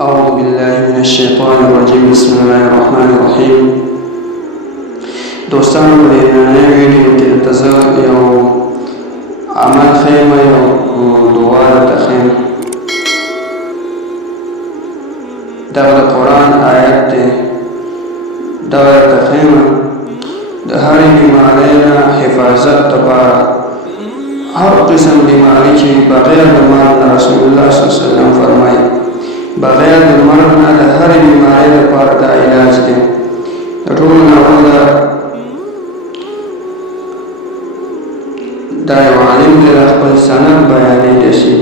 أعوذ بالله من الشيطان الرجيم. بسم الله الرحمن الرحيم. دوستانو په دې نننۍ ویډیو کې درته زه یو عمل ښیم، یو دعا درته ښیم. دغه د قرآن آیت دی. دغه درته ښیم د هرې بیمارۍ نه حفاظت دپاره، هر قسم بیماری چې بغیر د مرګ نه رسول الله صلی الله علیه وسلم فرمایي بغیر د مرګ نه د هرې بیمارۍ لپاره دا علاج دی. د ټولو نه اول دا یو عالم دی، د خپل سند بیانېدی شي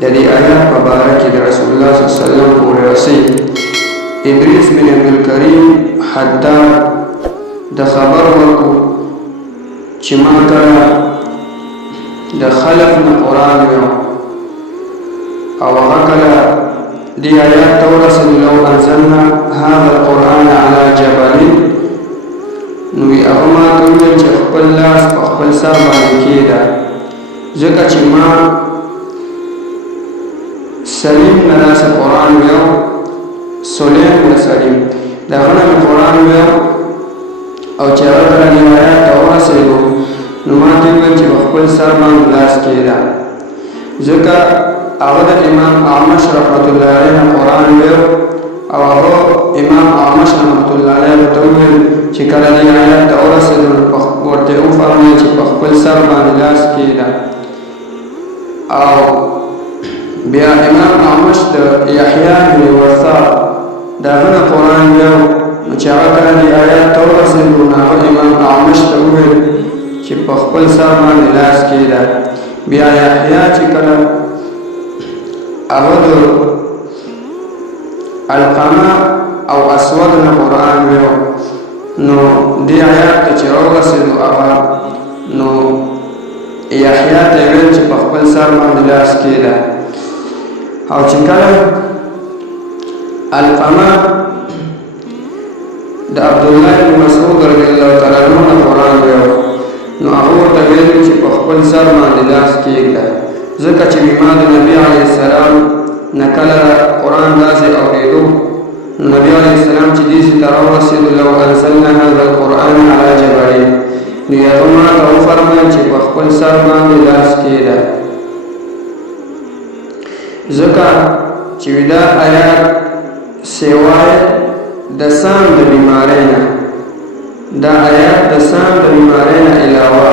د دې آیات په باره کې د رسول الله صلی الله علیه وسلم پورې رسوي. ادریس بن عبدالکریم حداد د خبر ورکړو چې ما کله د خلق نه قرآن ویو او هغه کله دې آیات ته ورسېدو، لو انزلنا هذا القرآن على جبل، نو هغه ما ته وویل چې خپل لاس په خپل سر باندې کېږده، ځکه چې ما سلیم نه داسې قرآن ویو، سلیم نه سلیم د هغه نه مې قرآن ویو، او چې هغه کله دې آیات ته ورسېدو نو ما ته وویل چې په خپل سر باندې لاس کېږده، ځکه هغه د امام اعمش رحمت الله علیه نه قرآن ویو، او هغه امام اعمش رحمت الله علیه ورته وویل چې کله دې آیات ته ورسېدو نو ورته یې وفرمایل چې په خپل سر باندې لاس کېږده. او بیا امام اعمش د یحیی بن وثاق د هغه نه قرآن ویو، نو چې هغه کله دې آیات ته ورسېدو نو هغه امام اعمش ته وویل چې په خپل سر باندې لاس کېږده. بیا یحیی چې کله هغه د علقمه او اسود نه قرآن ویو، نو دې آیات ته چې راورسېدو هغه نو یحیی ته یې ویل چې په خپل سر باندې لاس کېږده. او چې کله علقمه د عبدالله بن مسعود رضی الله تعالی عنه نه قرآن ویو، نو هغه ورته ویل چې په خپل سر باندې لاس کېږده، ځکه چې ما د نبي علیه السلام نه کله قرآن داسې اورېدو، نو نبي علیه السلام چې دېسې ته راورسېدو، لو انزلنا هذا القرآن على جبل، نو هغه ما ته وفرمایل چې په خپل سر باندې لاس کېږده، ځکه چې دا آیات سوای د سام د بیمارۍ نه، دا آیات د سام د بیمارۍ نه علاوه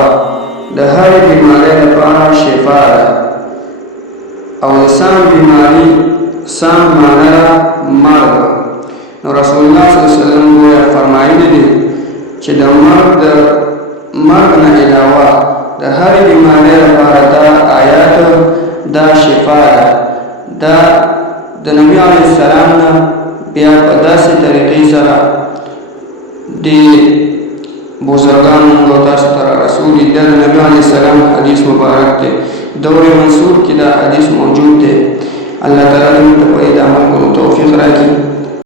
د هرې بیمارۍ لپاره شفا ده. او د سام بیماری، سام معنی ده مرګ، نو رسول الله صلی الله علیه وسلم گویا فرمایلی دي چې د مرګ نه علاوه د هرې بیمارۍ لپاره دا آیات دا شفا ده. دا د نبي علیه السلام نه بیا په داسې طریقې سره د بزرگانو موږ تاسو ته رسولي، دا د نبي علیه السلام حدیث مبارک دی، دور منصور کې دا حدیث موجود دی. الله تعالی موږ ته په دې عمل کولو توفیق راکړي.